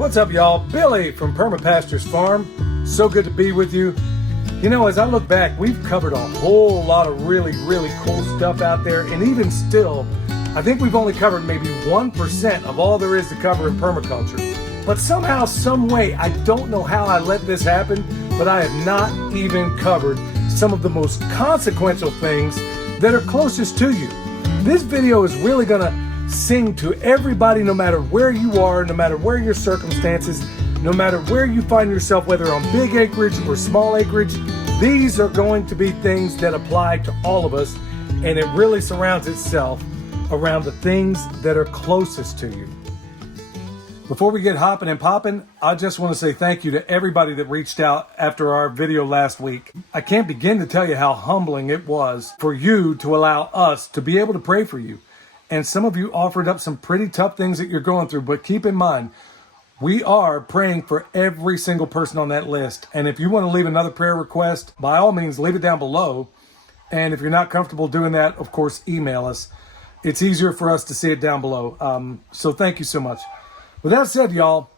What's up, y'all? Billy from Perma Pastures Farm. So good to be with you. You know, as I look back, we've covered a whole lot of really cool stuff out there, and even still, I think we've only covered maybe 1% of all there is to cover in permaculture. But somehow, some way, I don't know how I let this happen, but I have not even covered some of the most consequential things that are closest to you. This video is really gonna sing to everybody, no matter where you are, no matter where your circumstances, no matter where you find yourself, whether on big acreage or small acreage. These are going to be things that apply to all of us, and it really surrounds itself around the things that are closest to you. Before we get hopping and popping, I just want to say thank you to everybody that reached out after our video last week. I can't begin to tell you how humbling it was for you to allow us to be able to pray for you. And some of you offered up some pretty tough things that you're going through, but keep in mind, we are praying for every single person on that list. And if you want to leave another prayer request, by all means, leave it down below. And if you're not comfortable doing that, of course, email us. It's easier for us to see it down below. So thank you so much. With that said, y'all,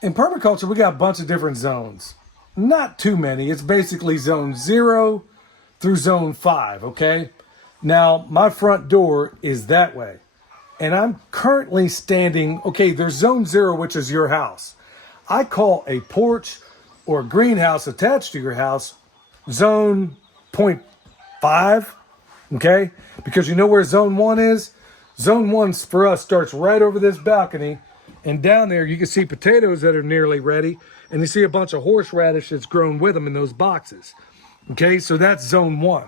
in permaculture, we got a bunch of different zones. Not too many. It's basically zone 0 through zone 5, okay? Now, my front door is that way. And I'm currently standing, okay, there's zone 0, which is your house. I call a porch or a greenhouse attached to your house zone 0.5, okay? Because you know where zone 1 is? Zone 1 for us starts right over this balcony. And down there, you can see potatoes that are nearly ready. And you see a bunch of horseradish that's grown with them in those boxes. Okay, so that's zone 1.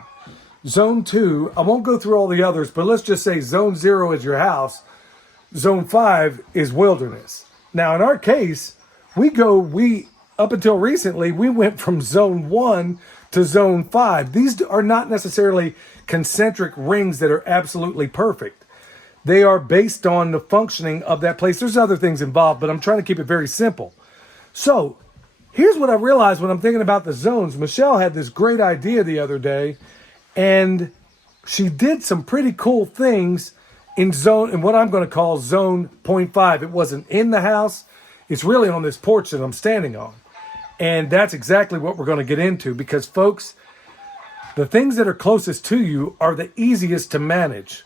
Zone 2, I won't go through all the others, but let's just say zone 0 is your house. Zone 5 is wilderness. Now, in our case, up until recently, we went from zone 1 to zone 5. These are not necessarily concentric rings that are absolutely perfect. They are based on the functioning of that place. There's other things involved, but I'm trying to keep it very simple. So, here's what I realized when I'm thinking about the zones. Michelle had this great idea the other day, and she did some pretty cool things in what I'm going to call zone 0.5. It wasn't in the house. It's really on this porch that I'm standing on. And that's exactly what we're going to get into, because folks, the things that are closest to you are the easiest to manage.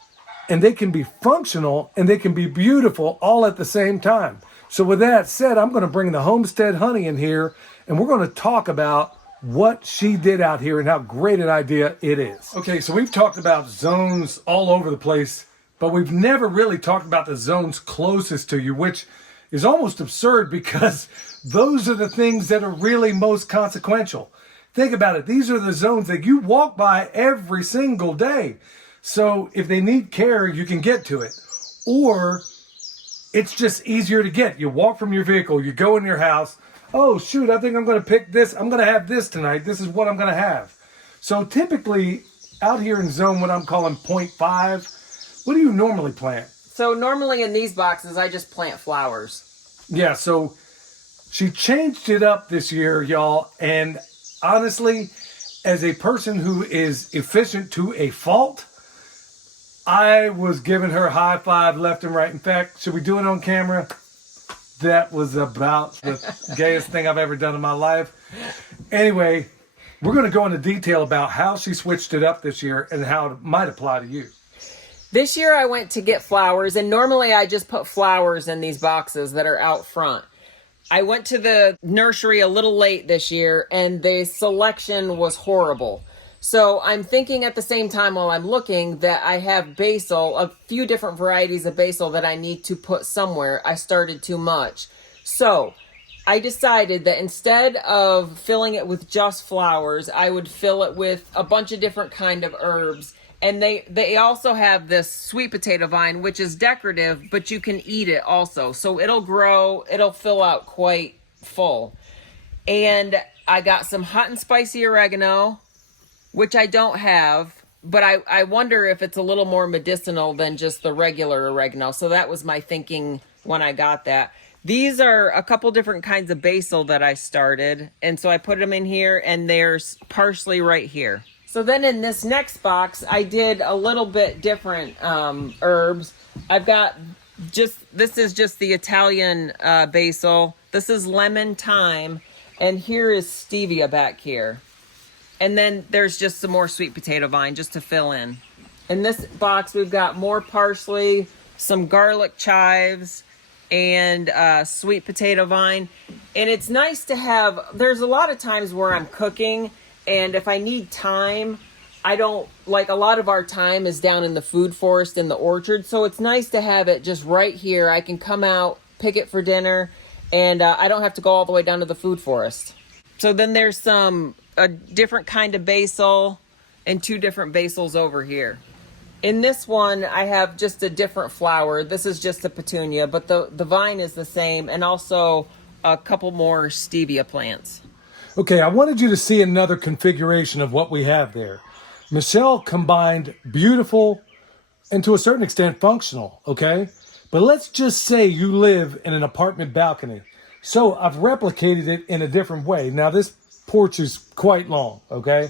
And they can be functional and they can be beautiful all at the same time. So with that said, I'm going to bring the Homestead Honey in here, and we're going to talk about what she did out here and how great an idea it is. Okay, so we've talked about zones all over the place, but we've never really talked about the zones closest to you, which is almost absurd because those are the things that are really most consequential. Think about it. These are the zones that you walk by every single day. So if they need care, you can get to it. Or it's just easier to get. You walk from your vehicle, you go in your house. Oh, shoot, I think I'm going to pick this. I'm going to have this tonight. This is what I'm going to have. So typically, out here in zone, what I'm calling 0.5, what do you normally plant? So normally in these boxes, I just plant flowers. Yeah, so she changed it up this year, y'all. And honestly, as a person who is efficient to a fault, I was giving her high five left and right. In fact, should we do it on camera? That was about the gayest thing I've ever done in my life. Anyway, we're going to go into detail about how she switched it up this year and how it might apply to you. This year I went to get flowers, and normally I just put flowers in these boxes that are out front. I went to the nursery a little late this year, and the selection was horrible. So I'm thinking at the same time while I'm looking that I have basil, a few different varieties of basil that I need to put somewhere. I started too much. So I decided that instead of filling it with just flowers, I would fill it with a bunch of different kind of herbs. And they also have this sweet potato vine, which is decorative, but you can eat it also. So it'll grow, it'll fill out quite full. And I got some hot and spicy oregano, which I don't have, but I wonder if it's a little more medicinal than just the regular oregano. So that was my thinking when I got that. These are a couple different kinds of basil that I started. And so I put them in here, and there's parsley right here. So then in this next box, I did a little bit different herbs. I've got This is just the Italian basil. This is lemon thyme, and here is stevia back here. And then there's just some more sweet potato vine just to fill in. In this box, we've got more parsley, some garlic chives, and sweet potato vine. And it's nice to have, there's a lot of times where I'm cooking, and if I need time, I don't, like a lot of our time is down in the food forest in the orchard. So it's nice to have it just right here. I can come out, pick it for dinner, and I don't have to go all the way down to the food forest. So then there's a different kind of basil and 2 different basils over here. In this one, I have just a different flower. This is just a petunia, but the vine is the same, and also a couple more stevia plants. Okay, I wanted you to see another configuration of what we have there. Michelle combined beautiful and to a certain extent functional, okay? But let's just say you live in an apartment balcony. So I've replicated it in a different way. Now this porch is quite long, okay?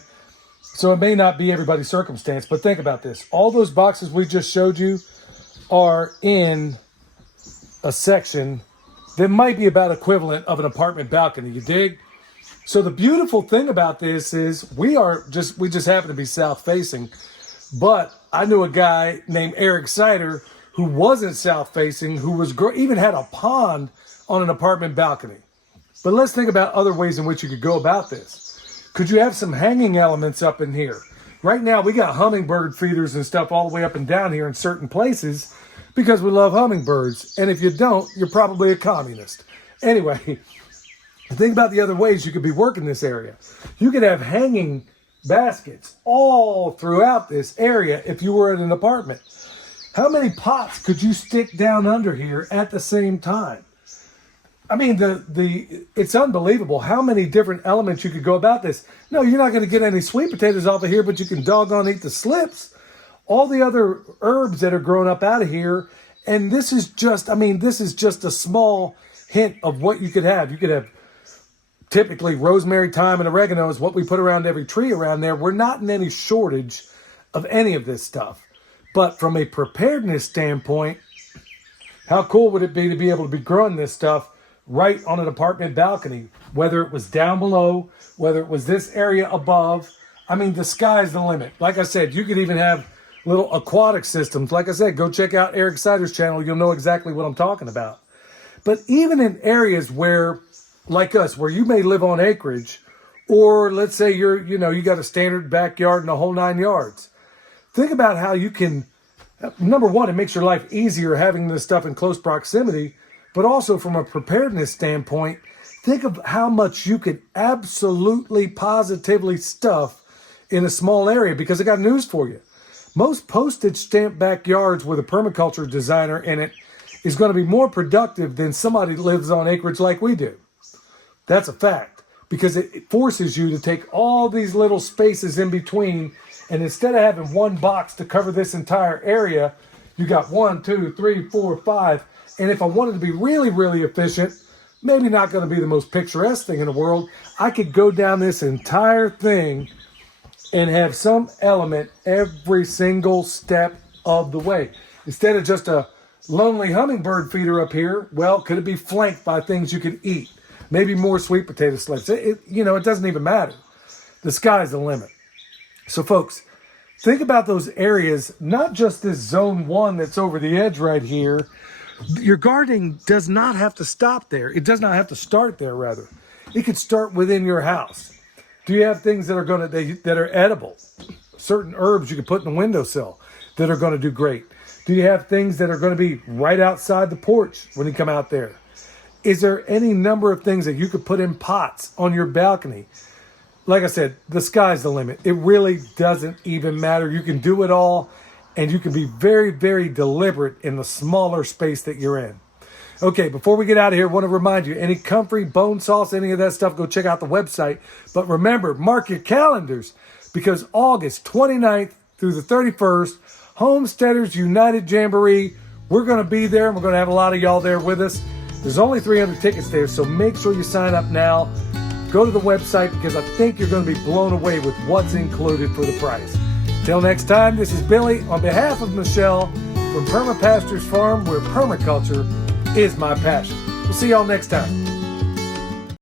So it may not be everybody's circumstance, but think about this. All those boxes we just showed you are in a section that might be about equivalent of an apartment balcony, you dig? So the beautiful thing about this is we just happen to be south facing, but I knew a guy named Eric Sider who wasn't south facing, who was even had a pond on an apartment balcony. But let's think about other ways in which you could go about this. Could you have some hanging elements up in here? Right now we got hummingbird feeders and stuff all the way up and down here in certain places because we love hummingbirds. And if you don't, you're probably a communist. Anyway, think about the other ways you could be working this area. You could have hanging baskets all throughout this area if you were in an apartment. How many pots could you stick down under here at the same time? I mean, it's unbelievable how many different elements you could go about this. No, you're not going to get any sweet potatoes off of here, but you can doggone eat the slips. All the other herbs that are growing up out of here. And this is just a small hint of what you could have. You could have typically rosemary, thyme, and oregano is what we put around every tree around there. We're not in any shortage of any of this stuff. But from a preparedness standpoint, how cool would it be to be able to be growing this stuff right on an apartment balcony, whether it was down below, whether it was this area above? I mean, the sky's the limit. Like I said, you could even have little aquatic systems. Like I said, go check out Eric Sider's channel. You'll know exactly what I'm talking about. But even in areas where, like us, where you may live on acreage, or let's say you got a standard backyard and a whole 9 yards. Think about how you can, number one, it makes your life easier having this stuff in close proximity, but also from a preparedness standpoint, think of how much you could absolutely positively stuff in a small area, because I got news for you. Most postage stamp backyards with a permaculture designer in it is going to be more productive than somebody that lives on acreage like we do. That's a fact, because it forces you to take all these little spaces in between, and instead of having one box to cover this entire area, you got 1, 2, 3, 4, 5. And if I wanted to be really, really efficient, maybe not going to be the most picturesque thing in the world, I could go down this entire thing and have some element every single step of the way. Instead of just a lonely hummingbird feeder up here, well, could it be flanked by things you could eat? Maybe more sweet potato slips. It doesn't even matter. The sky's the limit. So folks, think about those areas, not just this zone 1 that's over the edge right here. Your gardening does not have to stop there. It does not have to start there, rather. It could start within your house. Do you have things that are edible? Certain herbs you can put in the windowsill that are going to do great. Do you have things that are going to be right outside the porch when you come out there? Is there any number of things that you could put in pots on your balcony? Like I said, the sky's the limit. It really doesn't even matter. You can do it all, and you can be very, very deliberate in the smaller space that you're in. Okay, before we get out of here, I want to remind you, any comfrey, bone sauce, any of that stuff, go check out the website. But remember, mark your calendars, because August 29th through the 31st, Homesteaders United Jamboree, we're going to be there, and we're going to have a lot of y'all there with us. There's only 300 tickets there, so make sure you sign up now. Go to the website, because I think you're going to be blown away with what's included for the price. Till next time, this is Billy on behalf of Michelle From Perma Pastures Farm, where permaculture is my passion. We'll see y'all next time.